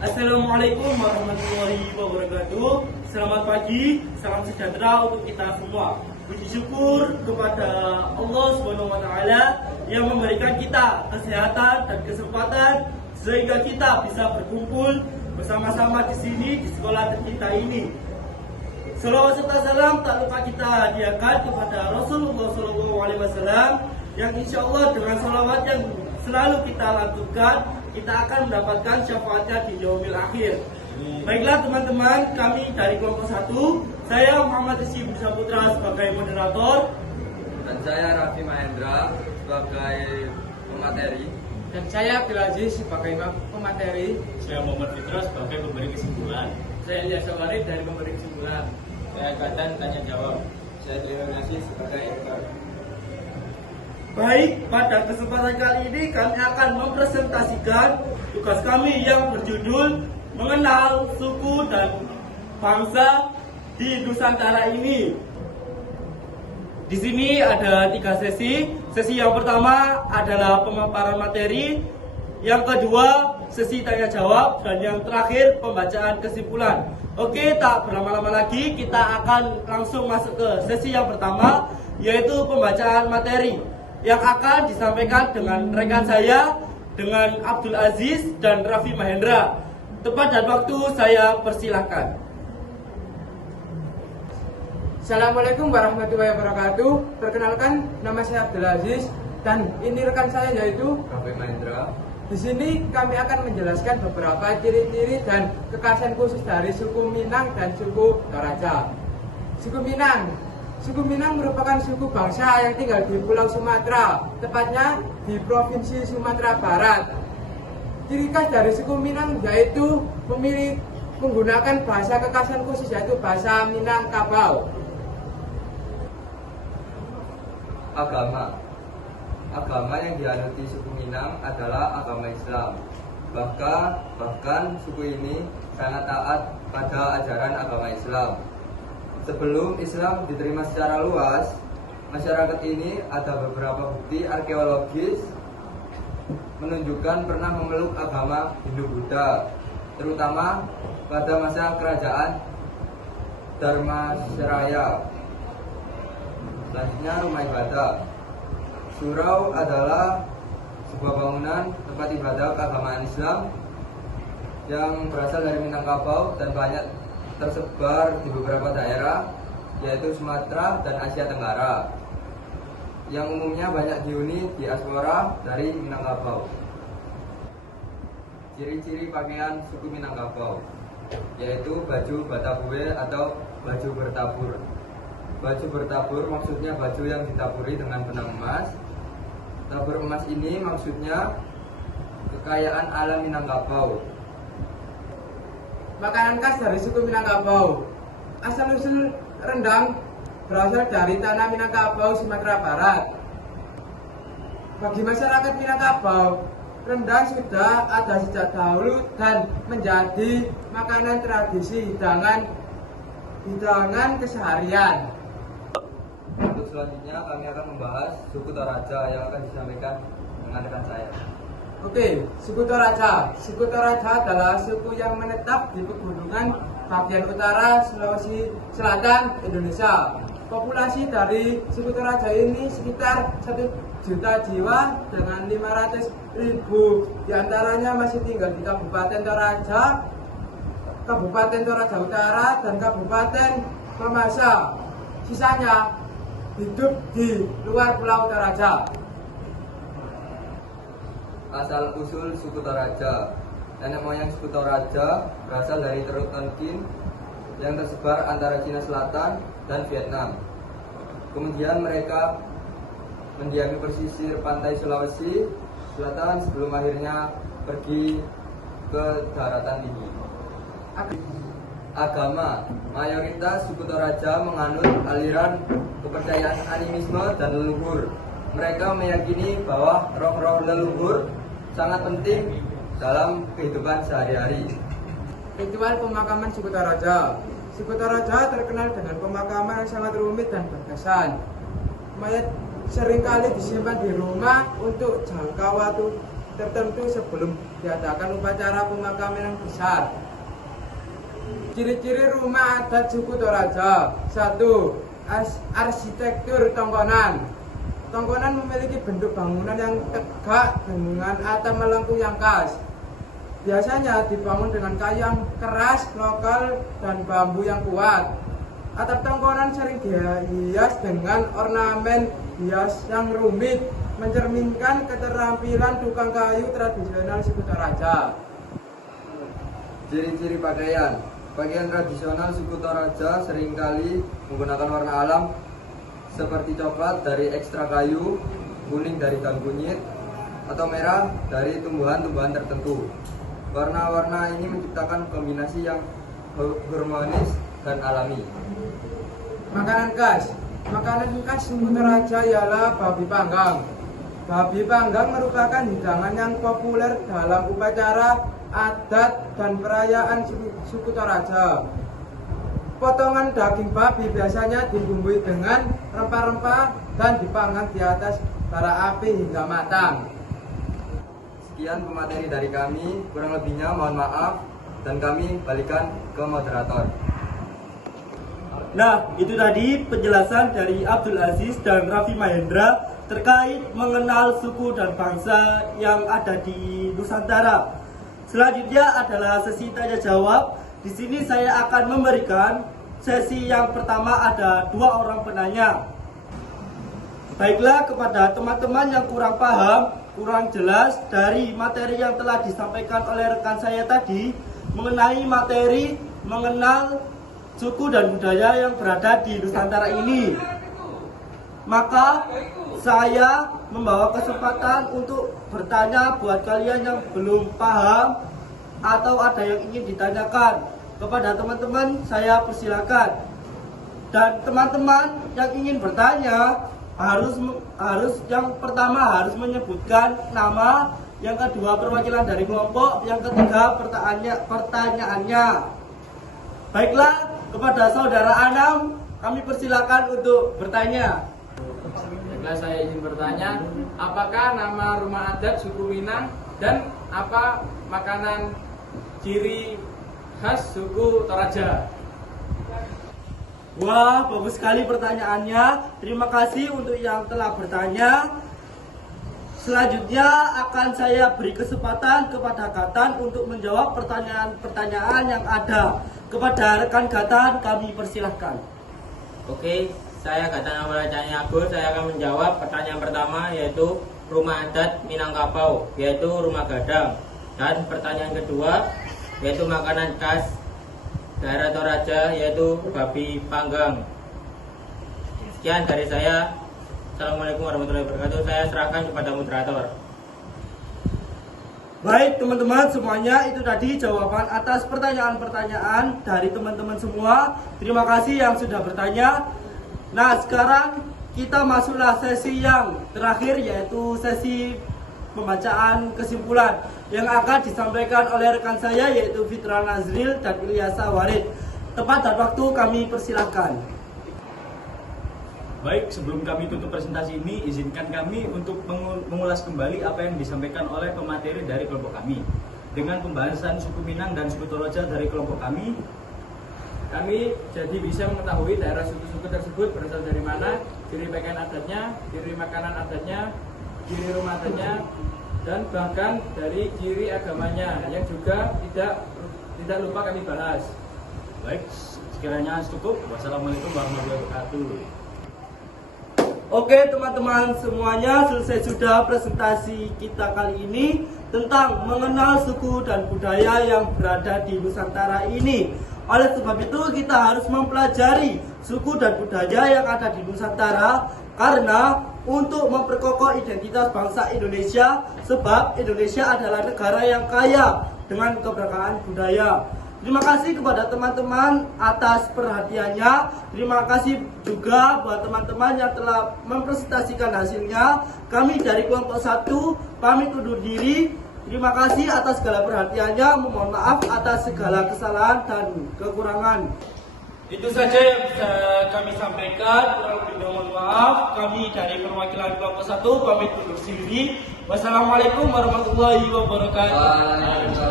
Assalamualaikum warahmatullahi wabarakatuh. Selamat pagi, salam sejahtera untuk kita semua. Puji syukur kepada Allah Subhanahu wa taala yang memberikan kita kesehatan dan kesempatan sehingga kita bisa berkumpul bersama-sama di sini di sekolah kita ini. Salawat serta salam tak lupa kita hadiahkan kepada Rasulullah SAW yang insya Allah dengan salawat yang selalu kita lakukan, kita akan mendapatkan syafaatnya di yaumil akhir. Baiklah teman-teman, kami dari kelompok 1, saya Muhammad Rizky Saputra sebagai moderator, dan saya Raffi Mahendra sebagai pemateri, dan saya Abdul Aziz sebagai pemateri. Saya Muhammad Fitra sebagai pemberi kesimpulan. Saya Ilyas Sawari dari pemberi kesimpulan. saya Katan tanya jawab, saya terima kasih sebagai editor. Baik, pada kesempatan kali ini kami akan mempresentasikan tugas kami yang berjudul mengenal suku dan bangsa di Nusantara ini. Di sini ada 3 sesi. Sesi yang pertama adalah pemaparan materi, yang kedua sesi tanya jawab, dan yang terakhir pembacaan kesimpulan. Oke, tak berlama-lama lagi, kita akan langsung masuk ke sesi yang pertama, yaitu pembacaan materi yang akan disampaikan dengan rekan saya, dengan Abdul Aziz dan Raffi Mahendra. Tepat dan waktu saya persilahkan. Assalamualaikum warahmatullahi wabarakatuh. Perkenalkan, nama saya Abdul Aziz dan ini rekan saya yaitu Raffi Mahendra. Di sini kami akan menjelaskan beberapa ciri-ciri dan kekhasan khusus dari suku Minang dan suku Toraja. Suku Minang merupakan suku bangsa yang tinggal di Pulau Sumatera, tepatnya di Provinsi Sumatera Barat. Ciri khas dari suku Minang yaitu menggunakan bahasa kekhasan khusus yaitu bahasa Minangkabau. Agama yang dianuti suku Minang adalah agama Islam. Bahkan suku ini sangat taat pada ajaran agama Islam. Sebelum Islam diterima secara luas, masyarakat ini ada beberapa bukti arkeologis menunjukkan pernah memeluk agama Hindu-Buddha, terutama pada masa kerajaan Dharmasraya. Selanjutnya, rumah ibadah. Surau adalah sebuah bangunan tempat ibadah keagamaan Islam yang berasal dari Minangkabau dan banyak tersebar di beberapa daerah, yaitu Sumatera dan Asia Tenggara, yang umumnya banyak dihuni diaspora dari Minangkabau. Ciri-ciri pakaian suku Minangkabau yaitu baju batabuwe atau baju bertabur. Baju bertabur maksudnya baju yang ditaburi dengan benang emas. Tabur emas ini maksudnya kekayaan alam Minangkabau. Makanan khas dari suku Minangkabau. Asal-usul rendang berasal dari tanah Minangkabau, Sumatera Barat. Bagi masyarakat Minangkabau, rendang sudah ada sejak dahulu dan menjadi makanan tradisi hidangan keseharian. Untuk selanjutnya kami akan membahas suku Toraja yang akan disampaikan dengan rekan saya. Oke, suku Toraja. Suku Toraja adalah suku yang menetap di pegunungan bagian utara Sulawesi Selatan, Indonesia. Populasi dari suku Toraja ini sekitar 1 juta jiwa dengan 500.000 diantaranya masih tinggal di Kabupaten Toraja, Kabupaten Toraja Utara, dan Kabupaten Mamasa. Sisanya hidup di luar Pulau Toraja. Asal usul suku Toraja. Nenek moyang suku Toraja berasal dari Teluk Tonkin yang tersebar antara Cina Selatan dan Vietnam. Kemudian mereka mendiami pesisir pantai Sulawesi Selatan sebelum akhirnya pergi ke daratan tinggi. Agama. Mayoritas suku Toraja menganut aliran kepercayaan animisme dan leluhur. Mereka meyakini bahwa roh-roh leluhur sangat penting dalam kehidupan sehari-hari. Ritual pemakaman suku Toraja. Suku Toraja terkenal dengan pemakaman yang sangat rumit dan berkesan. Mayat seringkali disimpan di rumah untuk jangka waktu tertentu sebelum diadakan upacara pemakaman yang besar. Ciri-ciri rumah adat suku Toraja. 1. Arsitektur tongkonan. Tongkonan memiliki bentuk bangunan yang tegak dengan atap melengkung yang khas. Biasanya dibangun dengan kayu yang keras, lokal, dan bambu yang kuat. Atap tongkonan sering dihias dengan ornamen hias yang rumit, mencerminkan keterampilan tukang kayu tradisional suku Toraja. Ciri-ciri pakaian. Pakaian tradisional suku Toraja seringkali menggunakan warna alam seperti coklat dari ekstra kayu, kuning dari daun kunyit, atau merah dari tumbuhan-tumbuhan tertentu. Warna-warna ini menciptakan kombinasi yang harmonis dan alami. Makanan khas. Makanan khas suku Toraja ialah babi panggang. Babi panggang merupakan hidangan yang populer dalam upacara adat dan perayaan suku Toraja. Potongan daging babi biasanya dibumbui dengan rempah-rempah dan dipanggang di atas bara api hingga matang. Sekian pemateri dari kami, kurang lebihnya mohon maaf dan kami balikan ke moderator. Nah, itu tadi penjelasan dari Abdul Aziz dan Raffi Mahendra terkait mengenal suku dan bangsa yang ada di Nusantara. Selanjutnya adalah sesi tanya jawab. Di sini saya akan memberikan sesi yang pertama, ada 2 orang penanya. Baiklah, kepada teman-teman yang kurang paham, kurang jelas dari materi yang telah disampaikan oleh rekan saya tadi mengenai materi mengenal suku dan budaya yang berada di Nusantara ini, maka saya membawa kesempatan untuk bertanya buat kalian yang belum paham atau ada yang ingin ditanyakan. Kepada teman-teman saya persilakan. Dan teman-teman yang ingin bertanya harus yang pertama harus menyebutkan nama, yang kedua perwakilan dari kelompok, yang ketiga pertanyaannya. Baiklah, kepada saudara Anam kami persilakan untuk bertanya. Baiklah, saya izin bertanya, apakah nama rumah adat suku Minang dan apa makanan ciri khas suku Toraja? Wah, bagus sekali pertanyaannya. Terima kasih untuk yang telah bertanya. Selanjutnya akan saya beri kesempatan kepada Gatan untuk menjawab pertanyaan-pertanyaan yang ada. Kepada rekan Gatan kami persilahkan. Oke, saya Gatan Awalajani Agus. Saya akan menjawab pertanyaan pertama, yaitu rumah adat Minangkabau, yaitu rumah gadang. Dan pertanyaan kedua, yaitu makanan khas daerah Toraja, yaitu babi panggang. Sekian dari saya. Assalamualaikum warahmatullahi wabarakatuh. Saya serahkan kepada moderator. Baik teman-teman semuanya, itu tadi jawaban atas pertanyaan-pertanyaan dari teman-teman semua. Terima kasih yang sudah bertanya. Nah, sekarang kita masuklah sesi yang terakhir, yaitu sesi pembacaan kesimpulan yang akan disampaikan oleh rekan saya, yaitu Fitra Nazril dan Ilyasa Warid. Tempat dan waktu kami persilahkan. Baik, sebelum kami tutup presentasi ini, izinkan kami untuk mengulas kembali apa yang disampaikan oleh pemateri dari kelompok kami. Dengan pembahasan suku Minang dan suku Toraja dari kelompok kami jadi bisa mengetahui daerah suku-suku tersebut berasal dari mana, ciri pakaian adatnya, ciri makanan adatnya, ciri rumah adatnya, dan bahkan dari ciri agamanya yang juga tidak lupa kami bahas. baik, sekiranya cukup. Wassalamualaikum warahmatullahi wabarakatuh. Oke teman-teman semuanya, selesai sudah presentasi kita kali ini tentang mengenal suku dan budaya yang berada di Nusantara ini. Oleh sebab itu kita harus mempelajari suku dan budaya yang ada di Nusantara, karena untuk memperkokoh identitas bangsa Indonesia, sebab Indonesia adalah negara yang kaya dengan keberagaman budaya. Terima kasih kepada teman-teman atas perhatiannya. Terima kasih juga buat teman-teman yang telah mempresentasikan hasilnya. Kami dari kelompok 1 pamit undur diri. Terima kasih atas segala perhatiannya. Mohon maaf atas segala kesalahan dan kekurangan. Itu saja yang bisa kami sampaikan. Kurang lebihnya mohon maaf. Kami dari perwakilan kelompok 1 pamit undur diri. Wassalamualaikum warahmatullahi wabarakatuh.